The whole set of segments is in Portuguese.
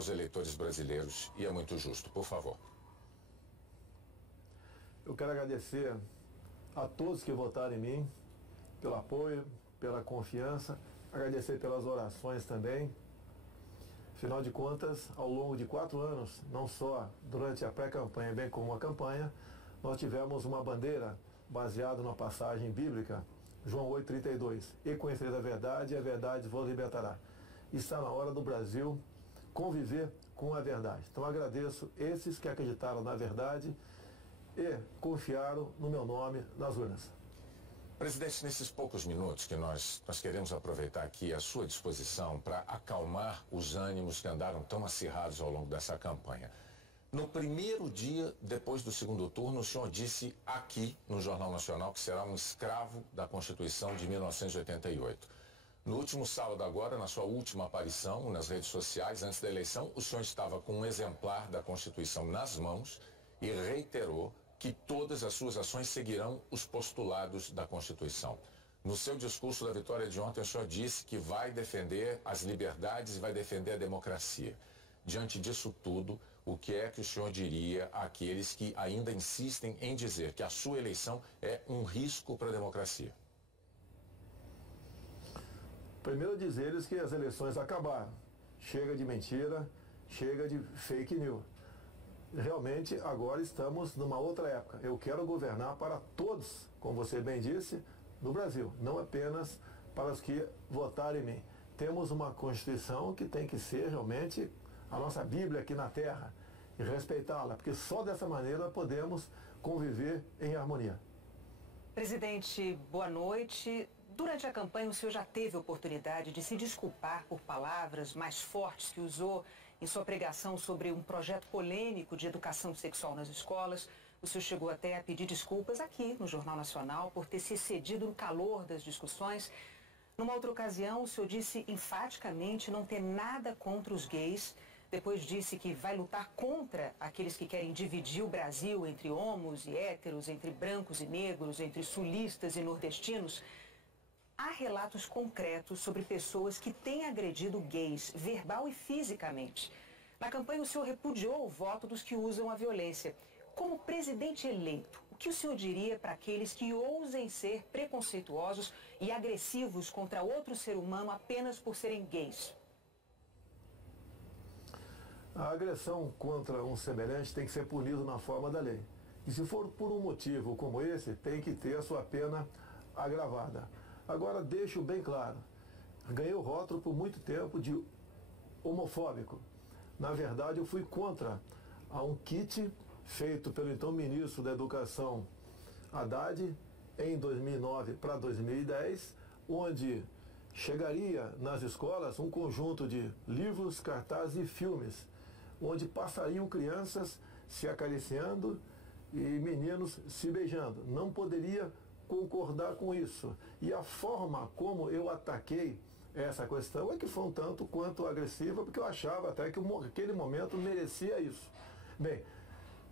aos eleitores brasileiros e é muito justo. Por favor. Eu quero agradecer a todos que votaram em mim, pelo apoio, pela confiança, agradecer pelas orações também. Afinal de contas, ao longo de 4 anos, não só durante a pré-campanha, bem como a campanha, nós tivemos uma bandeira baseada numa passagem bíblica, João 8,32. E conhecereis a verdade, e a verdade vos libertará. Está na hora do Brasil conviver com a verdade. Então agradeço esses que acreditaram na verdade e confiaram no meu nome nas urnas. Presidente, nesses poucos minutos que nós queremos aproveitar aqui a sua disposição para acalmar os ânimos que andaram tão acirrados ao longo dessa campanha. No primeiro dia, depois do segundo turno, o senhor disse aqui no Jornal Nacional que será um escravo da Constituição de 1988. No último sábado agora, na sua última aparição nas redes sociais, antes da eleição, o senhor estava com um exemplar da Constituição nas mãos e reiterou que todas as suas ações seguirão os postulados da Constituição. No seu discurso da vitória de ontem, o senhor disse que vai defender as liberdades e vai defender a democracia. Diante disso tudo, o que é que o senhor diria àqueles que ainda insistem em dizer que a sua eleição é um risco para a democracia? Primeiro dizer-lhes que as eleições acabaram. Chega de mentira, chega de fake news. Realmente agora estamos numa outra época. Eu quero governar para todos, como você bem disse, no Brasil, não apenas para os que votaram em mim. Temos uma Constituição que tem que ser realmente a nossa Bíblia aqui na Terra e respeitá-la, porque só dessa maneira podemos conviver em harmonia. Presidente, boa noite. Durante a campanha, o senhor já teve a oportunidade de se desculpar por palavras mais fortes que usou em sua pregação sobre um projeto polêmico de educação sexual nas escolas. O senhor chegou até a pedir desculpas aqui no Jornal Nacional por ter se excedido no calor das discussões. Numa outra ocasião, o senhor disse enfaticamente não ter nada contra os gays. Depois disse que vai lutar contra aqueles que querem dividir o Brasil entre homos e héteros, entre brancos e negros, entre sulistas e nordestinos. Há relatos concretos sobre pessoas que têm agredido gays, verbal e fisicamente. Na campanha, o senhor repudiou o voto dos que usam a violência. Como presidente eleito, o que o senhor diria para aqueles que ousem ser preconceituosos e agressivos contra outro ser humano apenas por serem gays? A agressão contra um semelhante tem que ser punido na forma da lei. E se for por um motivo como esse, tem que ter a sua pena agravada. Agora, deixo bem claro, ganhei o rótulo por muito tempo de homofóbico. Na verdade, eu fui contra a um kit feito pelo então ministro da Educação, Haddad, em 2009 para 2010, onde chegaria nas escolas um conjunto de livros, cartazes e filmes, onde passariam crianças se acariciando e meninos se beijando. Não poderia concordar com isso. E a forma como eu ataquei essa questão é que foi um tanto quanto agressiva, porque eu achava até que aquele momento merecia isso. Bem,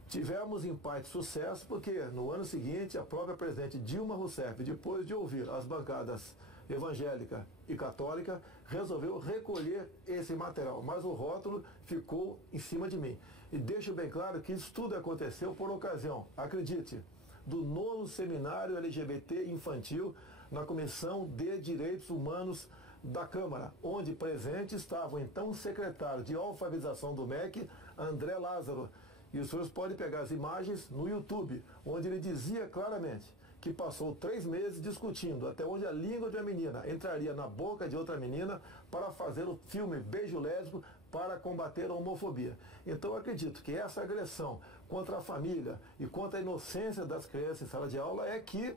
tivemos em parte sucesso, porque no ano seguinte a própria presidente Dilma Rousseff, depois de ouvir as bancadas evangélica e católica, resolveu recolher esse material, mas o rótulo ficou em cima de mim. E deixo bem claro que isso tudo aconteceu por ocasião, acredite, do 9º Seminário LGBT Infantil na Comissão de Direitos Humanos da Câmara, onde presente estava o então secretário de alfabetização do MEC, André Lázaro. E os senhores podem pegar as imagens no YouTube, onde ele dizia claramente que passou 3 meses discutindo até onde a língua de uma menina entraria na boca de outra menina para fazer o filme Beijo Lésbico para combater a homofobia. Então eu acredito que essa agressão contra a família e contra a inocência das crianças em sala de aula é que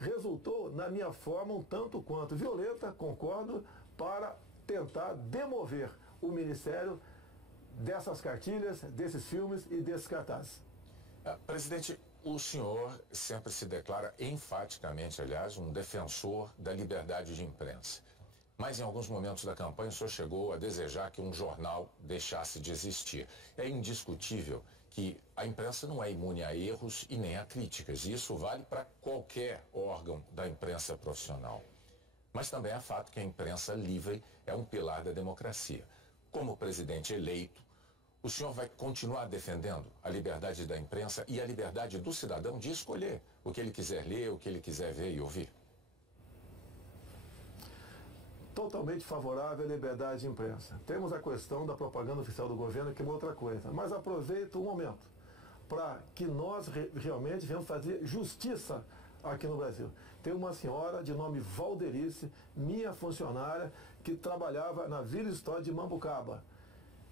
resultou na minha forma um tanto quanto violenta, concordo, para tentar demover o Ministério dessas cartilhas, desses filmes e desses cartazes. Presidente, o senhor sempre se declara enfaticamente, aliás, um defensor da liberdade de imprensa. Mas em alguns momentos da campanha o senhor chegou a desejar que um jornal deixasse de existir. É indiscutível que a imprensa não é imune a erros e nem a críticas. E isso vale para qualquer órgão da imprensa profissional. Mas também é fato que a imprensa livre é um pilar da democracia. como presidente eleito, o senhor vai continuar defendendo a liberdade da imprensa e a liberdade do cidadão de escolher o que ele quiser ler, o que ele quiser ver e ouvir? Totalmente favorável à liberdade de imprensa. Temos a questão da propaganda oficial do governo, que é uma outra coisa. Mas aproveito o momento para que nós realmente venhamos fazer justiça aqui no Brasil. Tem uma senhora de nome Valderice, minha funcionária, que trabalhava na Vila História de Mambucaba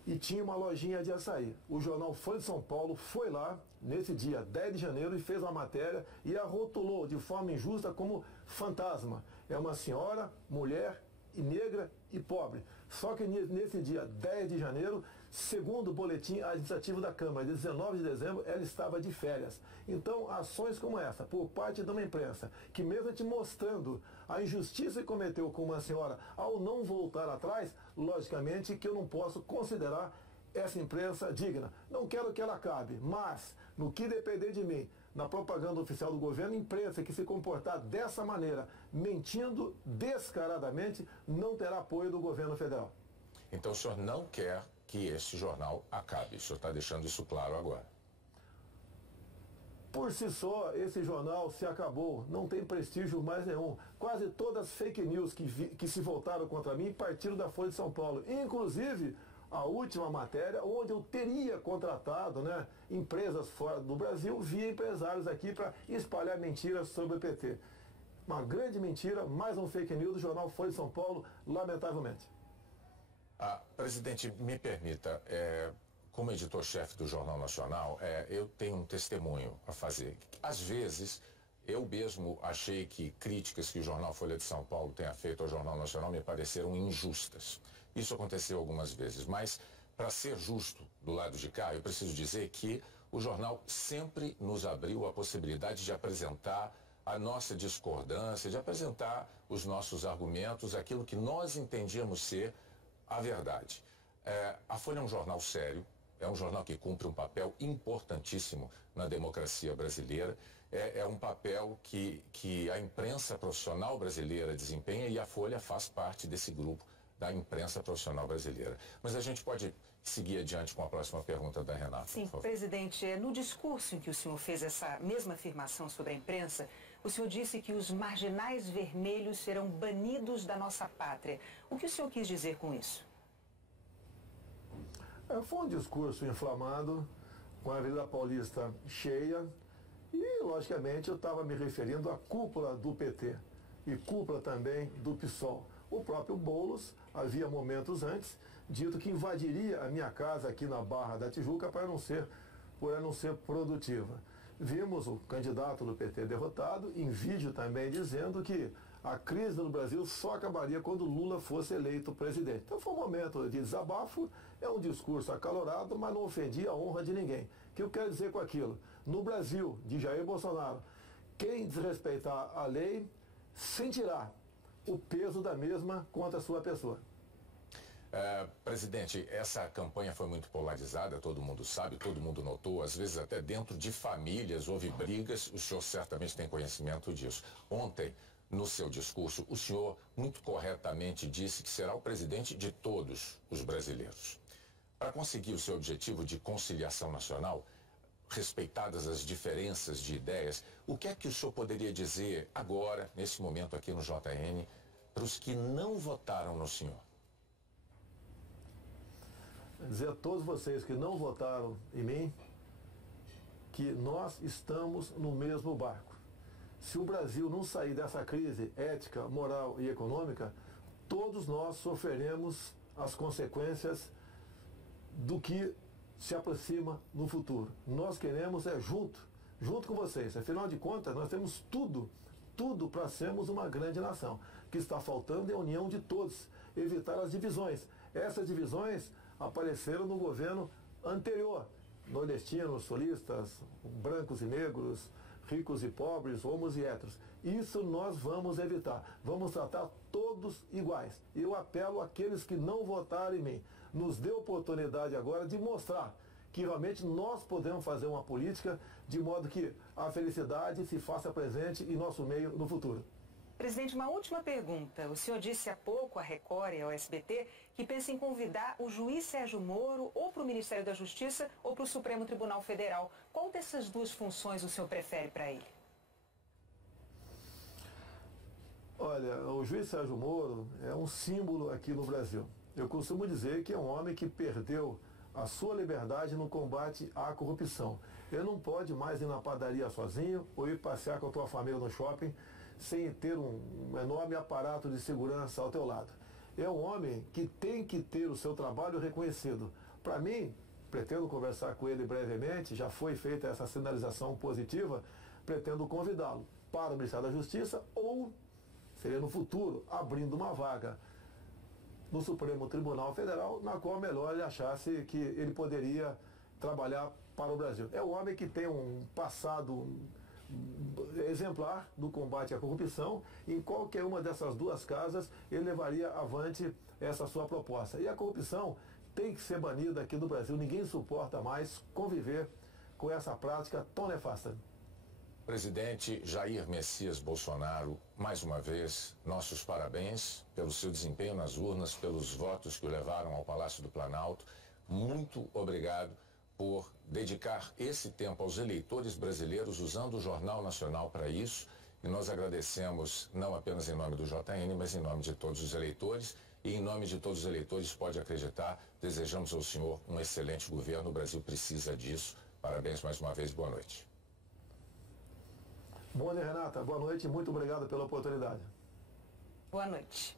e tinha uma lojinha de açaí. O jornal Folha de São Paulo foi lá nesse dia 10 de janeiro e fez uma matéria e a rotulou de forma injusta como fantasma. É uma senhora, mulher e negra e pobre. Só que nesse dia 10 de janeiro, segundo o boletim administrativo da Câmara, de 19 de dezembro, ela estava de férias. Então, ações como essa, por parte de uma imprensa, que mesmo te mostrando a injustiça que cometeu com uma senhora ao não voltar atrás, logicamente que eu não posso considerar essa imprensa digna. Não quero que ela acabe, mas, no que depender de mim, na propaganda oficial do governo, imprensa que se comportar dessa maneira, mentindo descaradamente, não terá apoio do governo federal. Então o senhor não quer que este jornal acabe. O senhor está deixando isso claro agora. Por si só, esse jornal se acabou, não tem prestígio mais nenhum. Quase todas as fake news que se voltaram contra mim partiram da Folha de São Paulo. Inclusive, a última matéria, onde eu teria contratado, né, empresas fora do Brasil via empresários aqui para espalhar mentiras sobre o PT. Uma grande mentira, mais um fake news do jornal Folha de São Paulo, lamentavelmente. Presidente, me permita, como editor-chefe do Jornal Nacional, eu tenho um testemunho a fazer. Às vezes, eu mesmo achei que críticas que o jornal Folha de São Paulo tenha feito ao Jornal Nacional me pareceram injustas. Isso aconteceu algumas vezes, mas para ser justo do lado de cá, eu preciso dizer que o jornal sempre nos abriu a possibilidade de apresentar a nossa discordância, de apresentar os nossos argumentos, aquilo que nós entendíamos ser a verdade. A Folha é um jornal sério, é um jornal que cumpre um papel importantíssimo na democracia brasileira, é um papel que a imprensa profissional brasileira desempenha e a Folha faz parte desse grupo da imprensa profissional brasileira. Mas a gente pode seguir adiante com a próxima pergunta da Renata. Sim, presidente, no discurso em que o senhor fez essa mesma afirmação sobre a imprensa, o senhor disse que os marginais vermelhos serão banidos da nossa pátria. O que o senhor quis dizer com isso? Foi um discurso inflamado, com a Avenida Paulista cheia, e, logicamente, eu estava me referindo à cúpula do PT e cúpula também do PSOL. O próprio Boulos havia momentos antes dito que invadiria a minha casa aqui na Barra da Tijuca por ela não ser produtiva. Vimos o candidato do PT derrotado em vídeo também dizendo que a crise no Brasil só acabaria quando Lula fosse eleito presidente. Então foi um momento de desabafo, é um discurso acalorado, mas não ofendia a honra de ninguém. O que eu quero dizer com aquilo? No Brasil, de Jair Bolsonaro, quem desrespeitar a lei sentirá o peso da mesma contra a sua pessoa. Presidente, essa campanha foi muito polarizada, todo mundo sabe, todo mundo notou, às vezes até dentro de famílias houve brigas, o senhor certamente tem conhecimento disso. Ontem, no seu discurso, o senhor muito corretamente disse que será o presidente de todos os brasileiros. Para conseguir o seu objetivo de conciliação nacional, respeitadas as diferenças de ideias, o que é que o senhor poderia dizer agora, nesse momento aqui no JN, para os que não votaram no senhor? Dizer a todos vocês que não votaram em mim que nós estamos no mesmo barco. Se o Brasil não sair dessa crise ética, moral e econômica, todos nós sofreremos as consequências do que se aproxima no futuro. Nós queremos junto com vocês. Afinal de contas, nós temos tudo para sermos uma grande nação. O que está faltando é a união de todos, evitar as divisões. Essas divisões apareceram no governo anterior. Nordestinos, sulistas, brancos e negros, ricos e pobres, homos e héteros. Isso nós vamos evitar. Vamos tratar todos iguais. Eu apelo àqueles que não votaram em mim. Nos dê oportunidade agora de mostrar que realmente nós podemos fazer uma política de modo que a felicidade se faça presente em nosso meio no futuro. Presidente, uma última pergunta. O senhor disse há pouco à Record e ao SBT que pensa em convidar o juiz Sérgio Moro ou para o Ministério da Justiça ou para o Supremo Tribunal Federal. Qual dessas duas funções o senhor prefere para ele? Olha, o juiz Sérgio Moro é um símbolo aqui no Brasil. Eu costumo dizer que é um homem que perdeu a sua liberdade no combate à corrupção. Ele não pode mais ir na padaria sozinho ou ir passear com a tua família no shopping sem ter um enorme aparato de segurança ao teu lado. É um homem que tem que ter o seu trabalho reconhecido. Para mim, pretendo conversar com ele brevemente, já foi feita essa sinalização positiva, pretendo convidá-lo para o Ministério da Justiça ou, seria no futuro, abrindo uma vaga no Supremo Tribunal Federal, na qual melhor ele achasse que ele poderia trabalhar para o Brasil. É um homem que tem um passado exemplar do combate à corrupção. Em qualquer uma dessas duas casas, ele levaria avante essa sua proposta. E a corrupção tem que ser banida aqui no Brasil. Ninguém suporta mais conviver com essa prática tão nefasta. Presidente Jair Messias Bolsonaro, mais uma vez, nossos parabéns pelo seu desempenho nas urnas, pelos votos que o levaram ao Palácio do Planalto. Muito obrigado por dedicar esse tempo aos eleitores brasileiros, usando o Jornal Nacional para isso. E nós agradecemos, não apenas em nome do JN, mas em nome de todos os eleitores. E em nome de todos os eleitores, pode acreditar, desejamos ao senhor um excelente governo. O Brasil precisa disso. Parabéns mais uma vez, boa noite. Bom, Renata, boa noite e muito obrigado pela oportunidade. Boa noite.